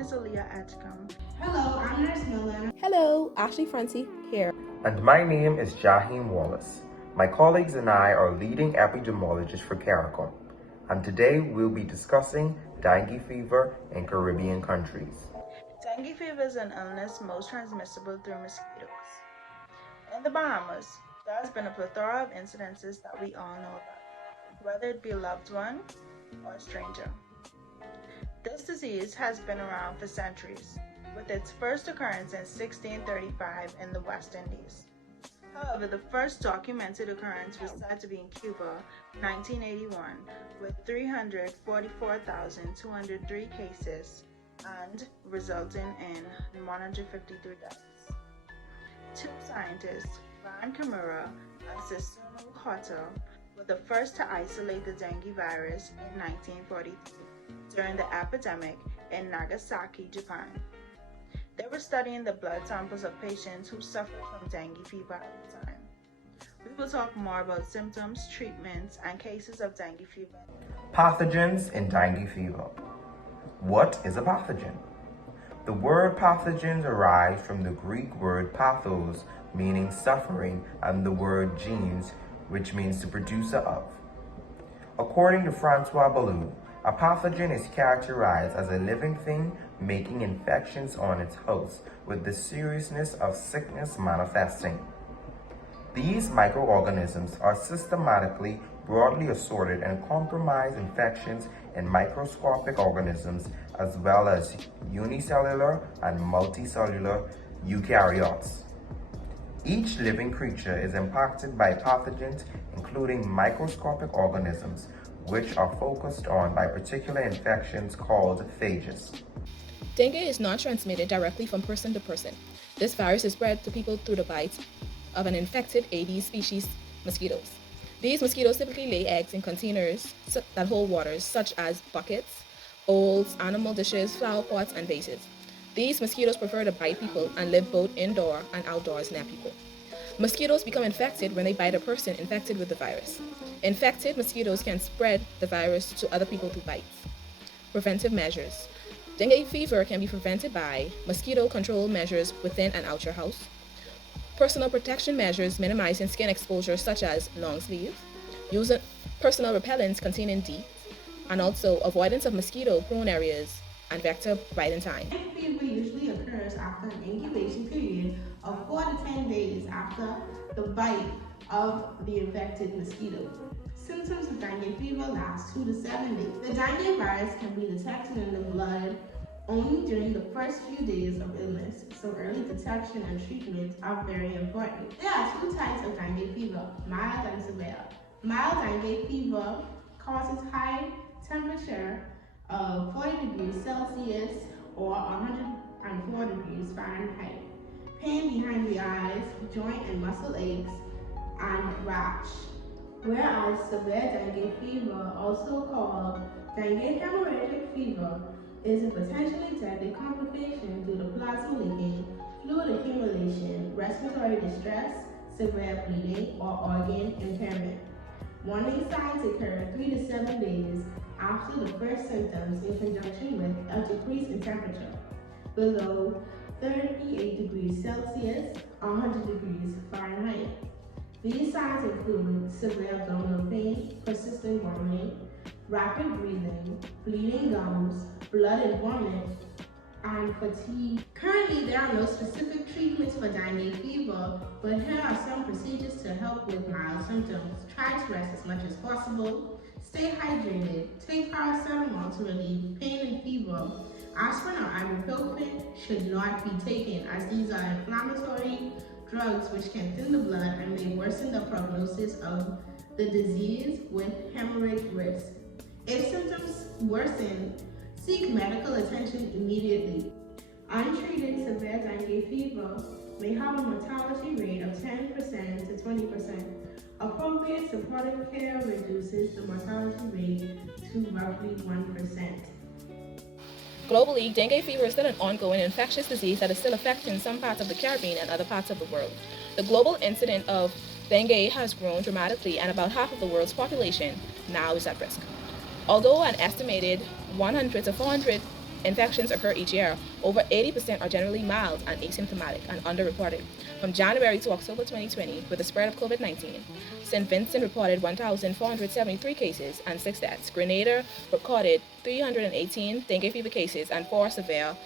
is Aaliyah Atcom. Hello, I'm Nurse Miller. Hello, Ashley Francie here. And my name is Jaheem Wallace. My colleagues and I are leading epidemiologists for CARICOM, and today we'll be discussing dengue fever in Caribbean countries. Dengue fever is an illness most transmissible through mosquitoes. In the Bahamas, there has been a plethora of incidences that we all know about, whether it be a loved one or a stranger. This disease has been around for centuries, with its first occurrence in 1635 in the West Indies. However, the first documented occurrence was said to be in Cuba, 1981, with 344,203 cases and resulting in 153 deaths. Two scientists, Van Kimura and Susumu Koto, were the first to isolate the dengue virus in 1943 during the epidemic in Nagasaki, Japan. They were studying the blood samples of patients who suffered from dengue fever at the time. We will talk more about symptoms, treatments, and cases of dengue fever. Pathogens in dengue fever. What is a pathogen? The word pathogens arrives from the Greek word pathos, meaning suffering, and the word genes, which means the producer of. According to Francois Ballou, a pathogen is characterized as a living thing making infections on its host with the seriousness of sickness manifesting. These microorganisms are systematically broadly assorted and compromise infections in microscopic organisms as well as unicellular and multicellular eukaryotes. Each living creature is impacted by pathogens, including microscopic organisms, which are focused on by particular infections called phages. Dengue is not transmitted directly from person to person. This virus is spread to people through the bites of an infected Aedes species mosquitoes. These mosquitoes typically lay eggs in containers that hold waters, such as buckets, bowls, animal dishes, flower pots, and vases. These mosquitoes prefer to bite people and live both indoor and outdoors near people. Mosquitoes become infected when they bite a person infected with the virus. Infected mosquitoes can spread the virus to other people through bites. Preventive measures. Dengue fever can be prevented by mosquito control measures within and out your house, personal protection measures minimizing skin exposure such as long sleeve, using personal repellents containing DEET, and also avoidance of mosquito-prone areas and vector biting time. Dengue fever usually occurs after an incubation period of 4 to 10 days after the bite of the infected mosquito. Symptoms of dengue fever last 2 to 7 days. The dengue virus can be detected in the blood only during the first few days of illness, so early detection and treatment are very important. There are two types of dengue fever, mild and severe. Mild dengue fever causes high temperature of 40 degrees Celsius or 104 degrees Fahrenheit, pain behind the eyes, joint and muscle aches, and rash. Whereas severe dengue fever, also called dengue hemorrhagic fever, is a potentially deadly complication due to plasma leaking, fluid accumulation, respiratory distress, severe bleeding, or organ impairment. Warning signs occur 3 to 7 days after the first symptoms in conjunction with a decrease in temperature below 38 degrees Celsius or 100 degrees Fahrenheit. These signs include severe abdominal pain, persistent vomiting, rapid breathing, bleeding gums, blood and vomit, and fatigue. Currently, there are no specific treatments for dengue fever, but here are some procedures to help with mild symptoms. Try to rest as much as possible, stay hydrated, take paracetamol to relieve pain and fever. Aspirin or ibuprofen should not be taken as these are inflammatory drugs which can thin the blood and may worsen the prognosis of the disease with hemorrhage risk. If symptoms worsen, seek medical attention immediately. Untreated severe dengue fever may have a mortality rate of 10% to 20%. Appropriate supportive care reduces the mortality rate to roughly 1%. Globally, dengue fever is still an ongoing infectious disease that is still affecting some parts of the Caribbean and other parts of the world. The global incidence of dengue has grown dramatically, and about half of the world's population now is at risk. Although an estimated 100 to 400 infections occur each year, over 80% are generally mild and asymptomatic and underreported. From January to October 2020, with the spread of COVID-19, St. Vincent reported 1,473 cases and 6 deaths. Grenada recorded 318 dengue fever cases and 4 severe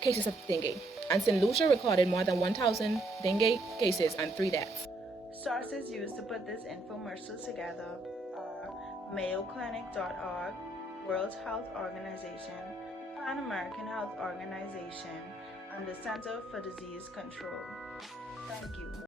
cases of dengue. And St. Lucia recorded more than 1,000 dengue cases and 3 deaths. Sources used to put this infomercial together are MayoClinic.org, World Health Organization, Pan American Health Organization, and the Center for Disease Control. Thank you.